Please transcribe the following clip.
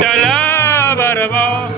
Talábarba,